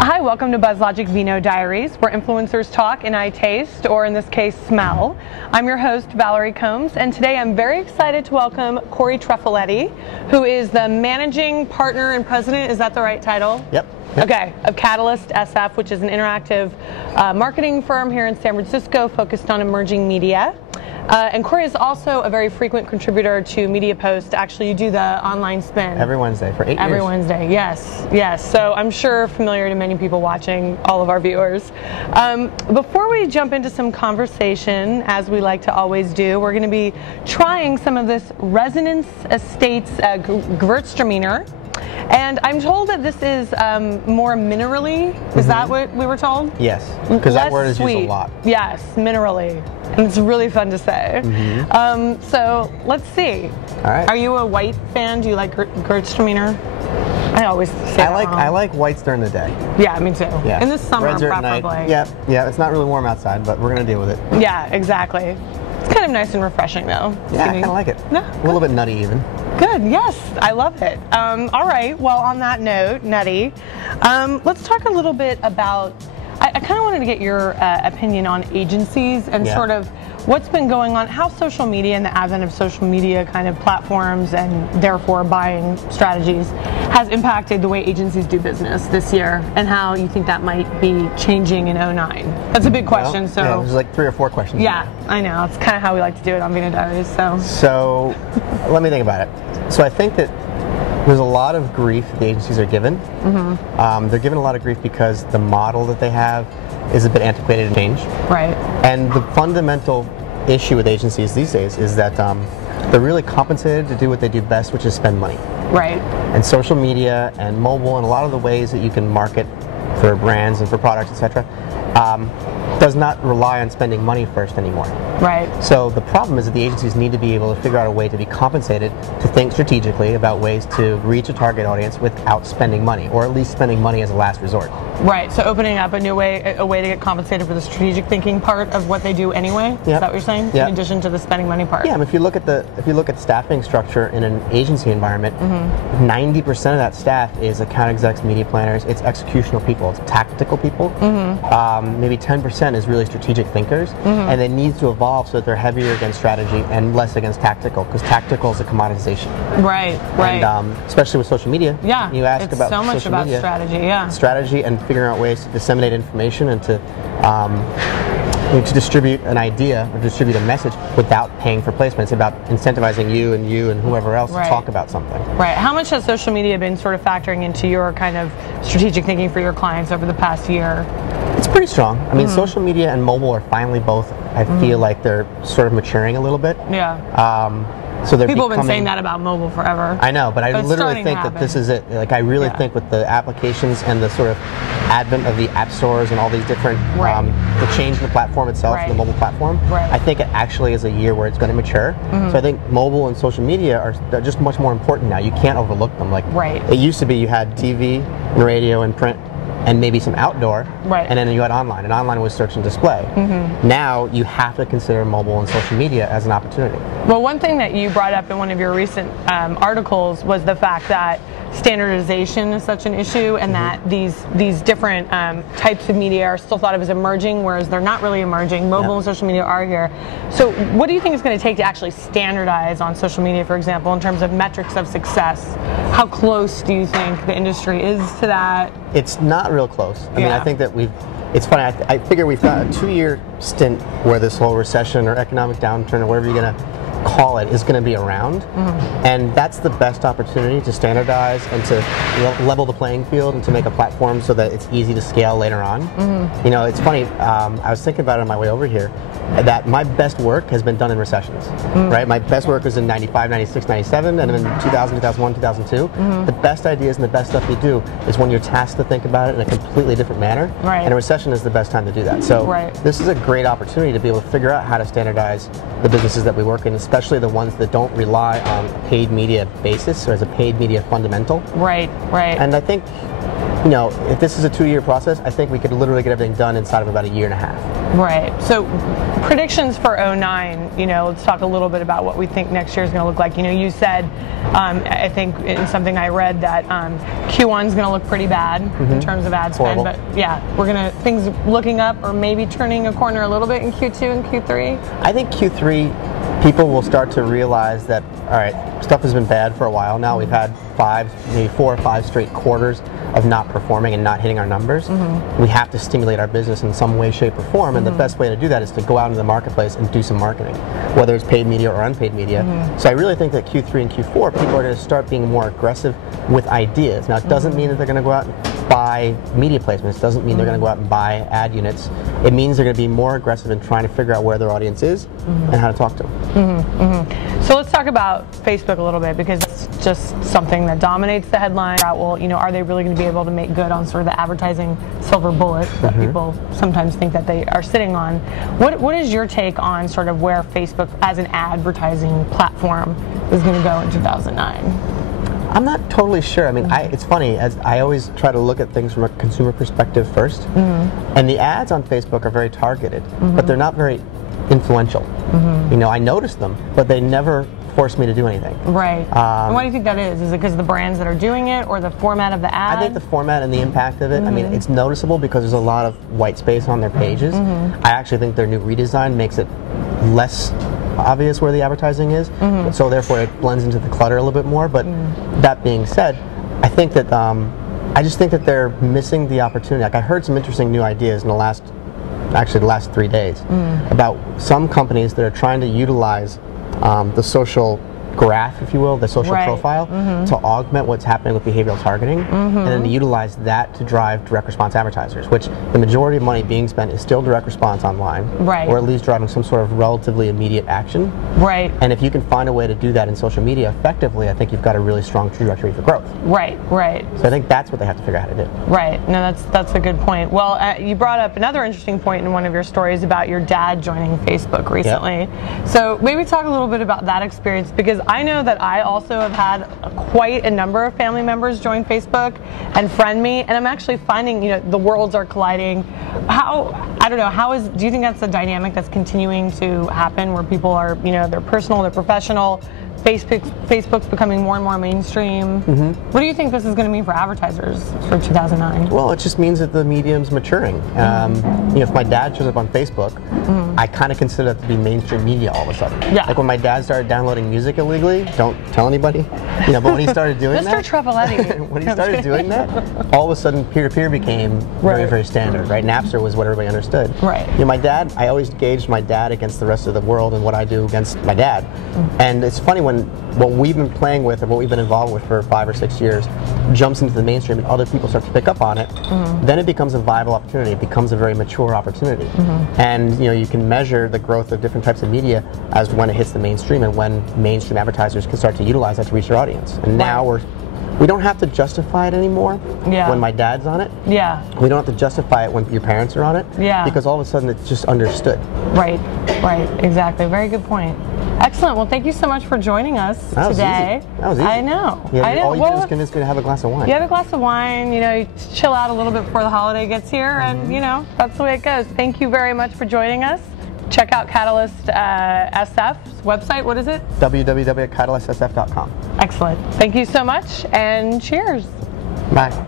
Hi, welcome to BuzzLogic Vino Diaries, where influencers talk and I taste, or in this case, smell. I'm your host, Valerie Combs, and today I'm very excited to welcome Cory Treffiletti, who is the managing partner and president, is that the right title? Yep. Okay, of Catalyst SF, which is an interactive marketing firm here in San Francisco focused on emerging media. And Cory is also a very frequent contributor to Media Post. Actually, you do the online spin. Every Wednesday for 8 years. Every Wednesday, yes, yes. So I'm sure familiar to many people watching, all of our viewers. Before we jump into some conversation, as we like to always do, we're going to be trying some of this Resonance Estates Gewürztraminer. And I'm told that this is more minerally. Is that what we were told? Yes, because that word is sweet. used a lot. Yes, minerally. And it's really fun to say. So let's see. All right. Are you a white fan? Do you like Gewürztraminer? I always say that wrong. I like whites during the day. Yeah, me too. Yeah. In the summer, Reds are at preferably. night. Yeah. It's not really warm outside, but we're gonna deal with it. Yeah, exactly. It's kind of nice and refreshing, though. Yeah, I kind of like it. Yeah. A little bit nutty, even. Good, yes, I love it. All right, well, on that note, nutty, let's talk a little bit about, I kind of wanted to get your opinion on agencies and sort of what's been going on, how social media and the advent of social media kind of platforms and therefore buying strategies has impacted the way agencies do business this year, and how you think that might be changing in 09. That's a big question. Well, so yeah, there's like 3 or 4 questions. Yeah, I know. It's kind of how we like to do it on Vino Diaries. So let me think about it. So I think that there's a lot of grief the agencies are given. They're given a lot of grief because the model that they have is a bit antiquated and changed. Right. And the fundamental issue with agencies these days is that they're really compensated to do what they do best, which is spend money. Right. And social media and mobile and a lot of the ways that you can market for brands and for products, etc., does not rely on spending money first anymore. Right. So the problem is that the agencies need to be able to figure out a way to be compensated to think strategically about ways to reach a target audience without spending money, or at least spending money as a last resort. Right. So opening up a new way, a way to get compensated for the strategic thinking part of what they do anyway. Is that what you're saying? In addition to the spending money part. Yeah. And if you look at staffing structure in an agency environment, 90% of that staff is account execs, media planners. It's executional people. It's tactical people. Maybe 10% is really strategic thinkers, and it needs to evolve so that they're heavier against strategy and less against tactical, because tactical is a commoditization. Right, right. And especially with social media, you ask it's about so much social about media, strategy, strategy and figuring out ways to disseminate information and to distribute an idea or distribute a message without paying for placement. It's about incentivizing you and whoever else to talk about something. Right. How much has social media been sort of factoring into your kind of strategic thinking for your clients over the past year? It's pretty strong. I mean, social media and mobile are finally both, I feel like they're sort of maturing a little bit. Yeah. So they're People have been saying that about mobile forever. I know, but I literally think that this is it. Like, I really think with the applications and the sort of advent of the app stores and all these different, the change in the platform itself, the mobile platform, I think it actually is a year where it's going to mature. So I think mobile and social media are just much more important now. You can't overlook them. Like, it used to be you had TV and radio and print and maybe some outdoor, and then you had online, and online was search and display. Now you have to consider mobile and social media as an opportunity. Well, one thing that you brought up in one of your recent articles was the fact that standardization is such an issue, and that these different types of media are still thought of as emerging, whereas they're not really emerging. Mobile and social media are here. So what do you think it's going to take to actually standardize on social media, for example, in terms of metrics of success? How close do you think the industry is to that? It's not real close. I mean, I think that it's funny, I figure we've got a 2-year stint where this whole recession or economic downturn or whatever you're going to call it is going to be around, and that's the best opportunity to standardize and to level the playing field and to make a platform so that it's easy to scale later on. You know, it's funny, I was thinking about it on my way over here, that my best work has been done in recessions, right? My best work was in 95, 96, 97, and then in 2000, 2001, 2002. The best ideas and the best stuff you do is when you're tasked to think about it in a completely different manner, and a recession is the best time to do that. So this is a great opportunity to be able to figure out how to standardize the businesses that we work in, especially the ones that don't rely on a paid media basis or as a paid media fundamental. Right, right. And I think you know, if this is a 2-year process, I think we could literally get everything done inside of about a year and a half. Right. So predictions for 09, you know, let's talk a little bit about what we think next year is going to look like. You know, you said, I think in something I read that Q1 is going to look pretty bad in terms of ad spend. Horrible. But yeah, things looking up or maybe turning a corner a little bit in Q2 and Q3. I think Q3, people will start to realize that, all right, stuff has been bad for a while now. We've had 4 or 5 straight quarters of not performing and not hitting our numbers. We have to stimulate our business in some way, shape, or form, and the best way to do that is to go out into the marketplace and do some marketing, whether it's paid media or unpaid media. So I really think that Q3 and Q4, people are going to start being more aggressive with ideas. Now, it doesn't mean that they're going to go out and buy media placements. It doesn't mean they're going to go out and buy ad units. It means they're going to be more aggressive in trying to figure out where their audience is and how to talk to them. So let's talk about Facebook a little bit, because it's just something that dominates the headline. Well, you know, are they really going to be able to make good on sort of the advertising silver bullet that people sometimes think that they are sitting on? What is your take on sort of where Facebook as an advertising platform is going to go in 2009? I'm not totally sure. I mean, it's funny, as I always try to look at things from a consumer perspective first, and the ads on Facebook are very targeted, but they're not very influential. You know, I notice them, but they never force me to do anything. Right. And why do you think that is? Is it because of the brands that are doing it, or the format of the ad? I think the format and the impact of it. I mean, it's noticeable because there's a lot of white space on their pages. I actually think their new redesign makes it less obvious where the advertising is, so therefore it blends into the clutter a little bit more. But that being said, I think that I just think that they're missing the opportunity. Like, I heard some interesting new ideas in the last 3 days about some companies that are trying to utilize the social graph, if you will, the social profile, to augment what's happening with behavioral targeting, and then to utilize that to drive direct response advertisers, which the majority of money being spent is still direct response online, or at least driving some sort of relatively immediate action. And if you can find a way to do that in social media effectively, I think you've got a really strong trajectory for growth. So I think that's what they have to figure out how to do. No, that's a good point. Well, you brought up another interesting point in one of your stories about your dad joining Facebook recently. So maybe talk a little bit about that experience, because I know that I also have had quite a number of family members join Facebook and friend me, and I'm actually finding, you know, the worlds are colliding. I don't know, do you think that's a dynamic that's continuing to happen, where people are, you know, they're personal, they're professional, Facebook's becoming more and more mainstream? What do you think this is going to mean for advertisers for 2009? Well, it just means that the medium's maturing. You know, if my dad shows up on Facebook, I kind of consider that to be mainstream media all of a sudden. Like when my dad started downloading music illegally, don't tell anybody, you know, but when he started doing that, Mr. Treffiletti. when he started doing that, all of a sudden peer-to-peer became very, very standard, right? Napster was what everybody understood. You know, my dad, I always gauged my dad against the rest of the world and what I do against my dad. And it's funny, when what we've been playing with and what we've been involved with for 5 or 6 years jumps into the mainstream and other people start to pick up on it, then it becomes a viable opportunity. It becomes a very mature opportunity. And you know, you can measure the growth of different types of media as when it hits the mainstream and when mainstream advertisers can start to utilize that to reach their audience. And now we don't have to justify it anymore when my dad's on it. We don't have to justify it when your parents are on it. Because all of a sudden it's just understood. Right, exactly. Very good point. Excellent. Well, thank you so much for joining us today. That was easy. I know. All you did is convince me to have a glass of wine. You have a glass of wine, you know, you chill out a little bit before the holiday gets here, and you know, that's the way it goes. Thank you very much for joining us. Check out Catalyst SF's website. What is it? www.catalystsf.com. Excellent. Thank you so much, and cheers. Bye.